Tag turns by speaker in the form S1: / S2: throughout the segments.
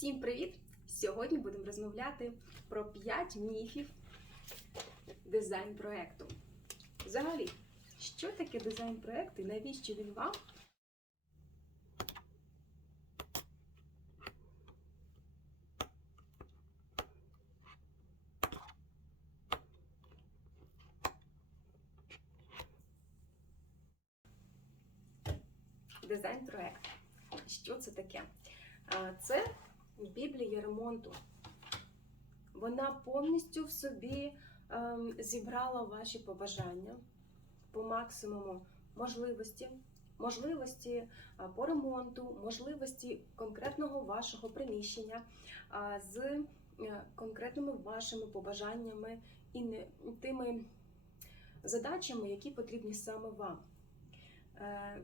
S1: Всім привіт! Сьогодні будемо розмовляти про 5 міфів дизайн проекту. Взагалі, що таке дизайн проект і навіщо він вам? Дизайн проект. Що це таке? Це Біблія ремонту. Вона повністю в собі ем, зібрала ваші побажання по максимуму можливості, можливості а, по ремонту, можливості конкретного вашого приміщення з е, конкретними вашими побажаннями і не тими задачами, які потрібні саме вам. Е,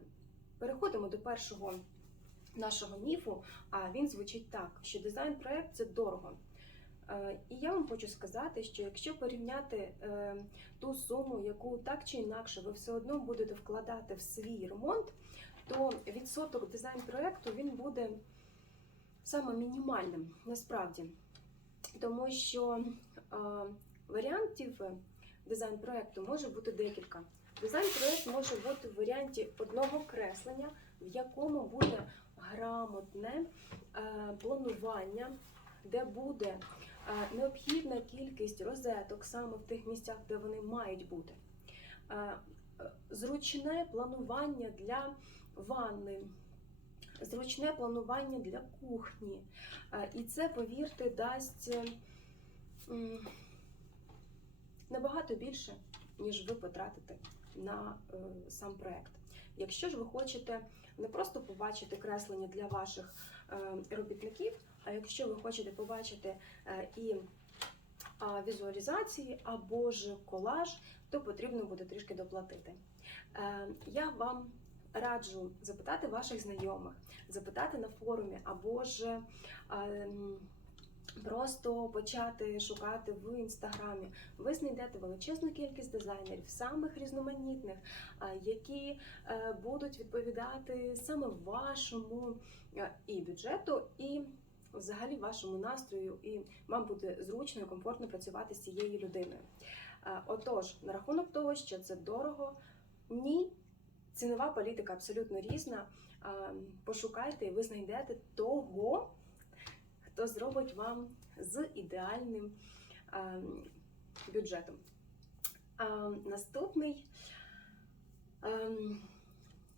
S1: Переходимо до першого нашого міфу, а він звучить так: що дизайн-проект це дорого. Е, І я вам хочу сказати, що якщо порівняти е, ту суму, яку так чи інакше ви все одно будете вкладати в свій ремонт, то відсоток дизайн-проекту він буде саме мінімальним насправді. Тому що е, варіантів дизайн-проекту може бути декілька. Дизайн-проект може бути в варіанті одного креслення, в якому буде грамотне е, планування, де буде е, необхідна кількість розеток саме в тих місцях, де вони мають бути. Е, Зручне планування для ванни, зручне планування для кухні. І це, повірте, дасть набагато більше, ніж ви потратите на сам проект. Якщо ж ви хочете не просто побачити креслення для ваших е, робітників, а якщо ви хочете побачити е, і візуалізації або ж колаж, то потрібно буде трішки доплатити. Е, Я вам раджу запитати ваших знайомих, запитати на форумі або ж просто почати шукати в інстаграмі. Ви знайдете величезну кількість дизайнерів, самих різноманітних, які е, будуть відповідати саме вашому е, і бюджету, і взагалі вашому настрою, і вам буде зручно і комфортно працювати з цією людиною. Отож, на рахунок того, що це дорого, ні. Цінова політика абсолютно різна. Пошукайте і ви знайдете того, хто зробить вам з ідеальним бюджетом. Наступний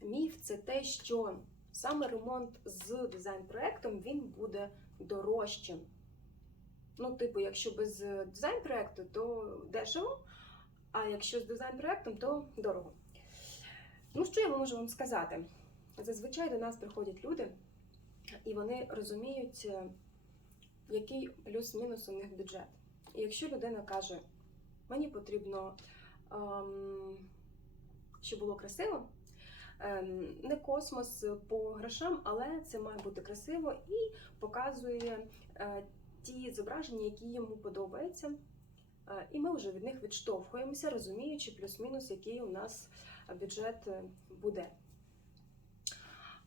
S1: міф це те, що саме ремонт з дизайн-проектом він буде дорожчим. Ну, типу, якщо без дизайн-проекту, то дешево, а якщо з дизайн-проектом, то дорого. Ну, що я можу вам сказати? Зазвичай до нас приходять люди, і вони розуміють, який плюс-мінус у них бюджет. І якщо людина каже, мені потрібно, ем, щоб було красиво, ем, не космос по грошам, але це має бути красиво і показує е, ті зображення, які йому подобаються. Е, І ми вже від них відштовхуємося, розуміючи плюс-мінус, який у нас бюджет е, буде.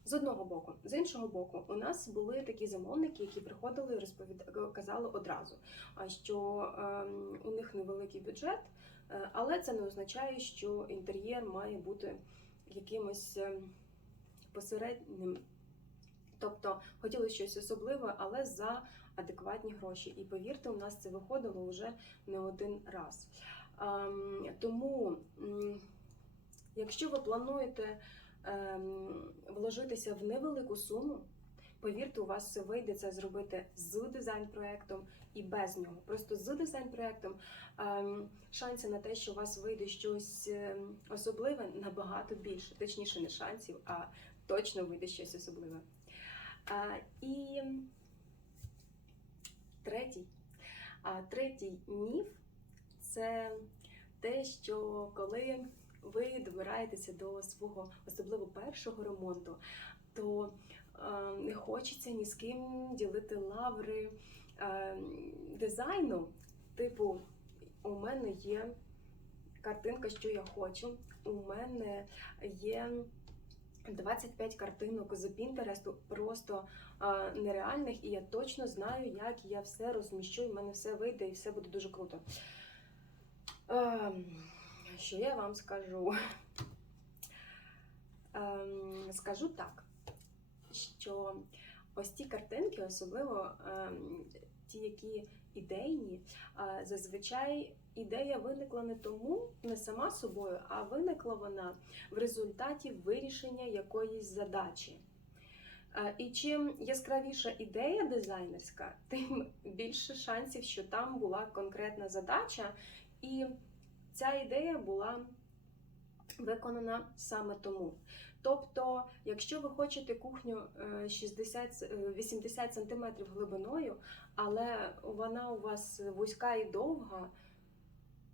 S1: З одного боку, з іншого боку, у нас були такі замовники, які приходили і розповід... казали одразу, що ем, у них невеликий бюджет, е, але це не означає, що інтер'єр має бути якимось ем, посереднім. Тобто хотіли щось особливе, але за адекватні гроші. І повірте, у нас це виходило вже не один раз. Ем, Тому, якщо ви плануєте вложитися в невелику суму, повірте, у вас все вийде це зробити з дизайн-проектом і без нього. Просто з дизайн-проектом ем, шанси на те, що у вас вийде щось ем, особливе, набагато більше. Точніше, не шансів, а точно вийде щось особливе. І третій. Третій міф це те, що коли ви добираєтеся до свого особливо першого ремонту, то е, не хочеться ні з ким ділити лаври е, дизайну. Типу, у мене є картинка, що я хочу, у мене є 25 картинок з Пінтересту просто е, нереальних, і я точно знаю, як я все розміщу, і в мене все вийде, і все буде дуже круто. Що я вам скажу? Ем, скажу так, що ось ці картинки, особливо ем, ті, які ідейні, е, зазвичай ідея виникла не тому, не сама собою, а виникла вона в результаті вирішення якоїсь задачі. Е, І чим яскравіша ідея дизайнерська, тим більше шансів, що там була конкретна задача, і ця ідея була виконана саме тому. Тобто, якщо ви хочете кухню е, 60, с- е, 80 см глибиною, але вона у вас вузька і довга,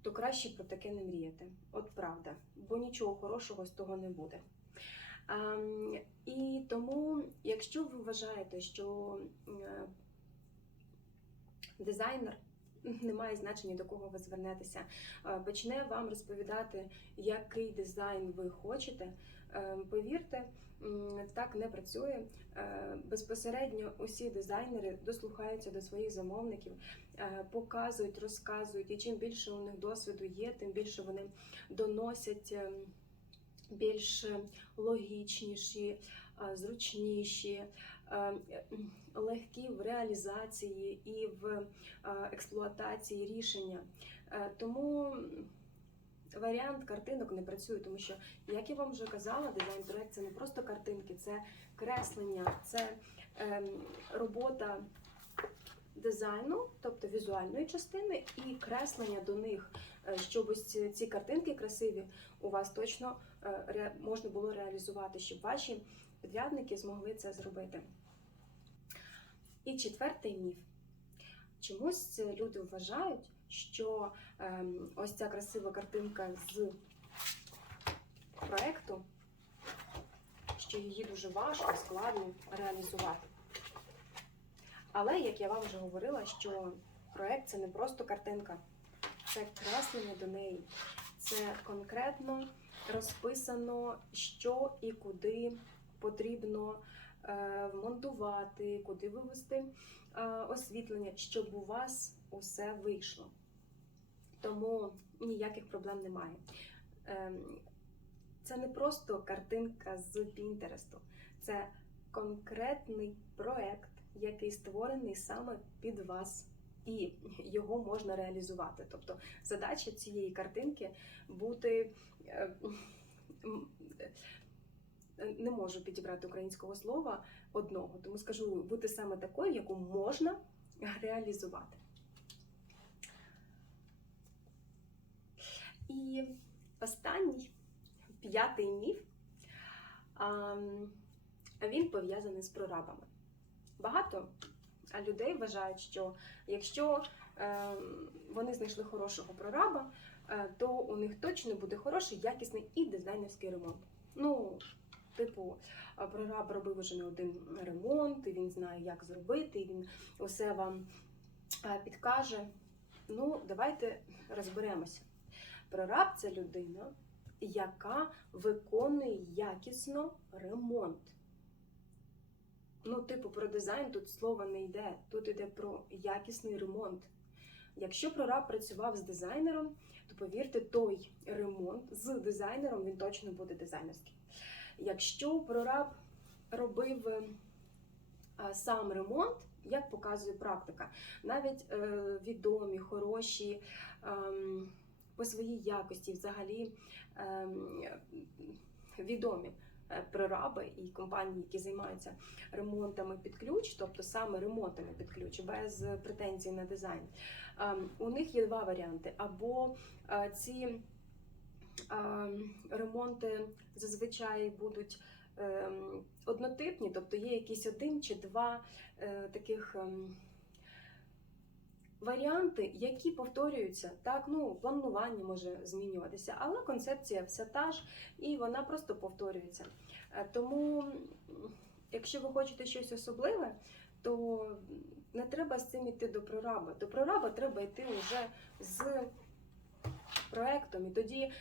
S1: то краще про таке не мріяти. От правда, бо нічого хорошого з того не буде. І тому, якщо ви вважаєте, що е, дизайнер не має значення до кого ви звернетеся, е, почне вам розповідати, який дизайн ви хочете, е, повірте, так не працює. Е, Безпосередньо усі дизайнери дослухаються до своїх замовників, показують, розказують, і чим більше у них досвіду є, тим більше вони доносять ем, більш логічніші, зручніші, легкі в реалізації і в е, експлуатації рішення. Е, Тому варіант картинок не працює, тому що, як я вам вже казала, дизайн-проект це не просто картинки, це креслення, це ем, робота дизайну, тобто візуальної частини, і креслення до них, е, щоб ось ці- картинки красиві у вас точно е, можна було реалізувати, щоб ваші підрядники змогли це зробити. І четвертий міф. Чомусь люди вважають, що ем, ось ця красива картинка з проекту, що її дуже важко, складно реалізувати. Але, як я вам вже говорила, що проект це не просто картинка, це креслення до неї. Це конкретно розписано, що і куди потрібно е, вмонтувати, куди вивести е, освітлення, щоб у вас усе вийшло. Тому ніяких проблем немає. Ем, Це не просто картинка з Пінтересту, це конкретний проект, який створений саме під вас, і його можна реалізувати. Тобто задача цієї картинки бути. е, е, Не можу підібрати українського слова одного, тому скажу бути саме такою, яку можна реалізувати. І останній, п'ятий міф, він пов'язаний з прорабами. Багато людей вважають, що якщо ем, вони знайшли хорошого прораба, е, то у них точно буде хороший, якісний і дизайнерський ремонт. Ну, типу, прораб робив уже не один ремонт, і він знає, як зробити, і він усе вам е, підкаже. Ну, давайте розберемося. Прораб це людина, яка виконує якісно ремонт. Ну, типу, про дизайн тут слова не йде. Тут йде про якісний ремонт. Якщо прораб працював з дизайнером, то повірте, той ремонт з дизайнером він точно буде дизайнерський. Якщо прораб робив е, сам ремонт, як показує практика, навіть е, відомі, хороші ем, по своїй якості, взагалі ем, відомі е, прораби і компанії, які займаються ремонтами під ключ, тобто саме ремонтами під ключ, без претензій на дизайн. Ем, У них є два варіанти: або е, ці ем, ремонти зазвичай будуть ем, однотипні, тобто є якийсь один чи два е, таких. Варіанти, які повторюються, так, ну, планування може змінюватися, але концепція все та ж, і вона просто повторюється. Е, Тому, якщо ви хочете щось особливе, то не треба з цим йти до прораба. До прораба треба йти вже з проектом. І тоді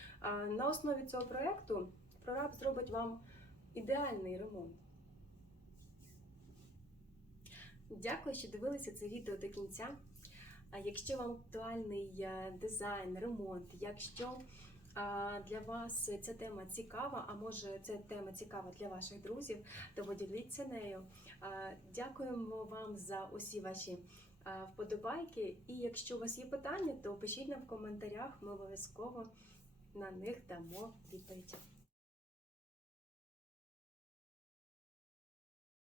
S1: на основі цього проекту прораб зробить вам ідеальний ремонт. Дякую, що дивилися це відео до кінця. А якщо вам актуальний е, дизайн, ремонт, якщо для вас ця тема цікава, а може ця тема цікава для ваших друзів, то поділіться нею. Дякуємо вам за усі ваші вподобайки. І якщо у вас є питання, то пишіть нам в коментарях, ми обов'язково на них дамо відповідь.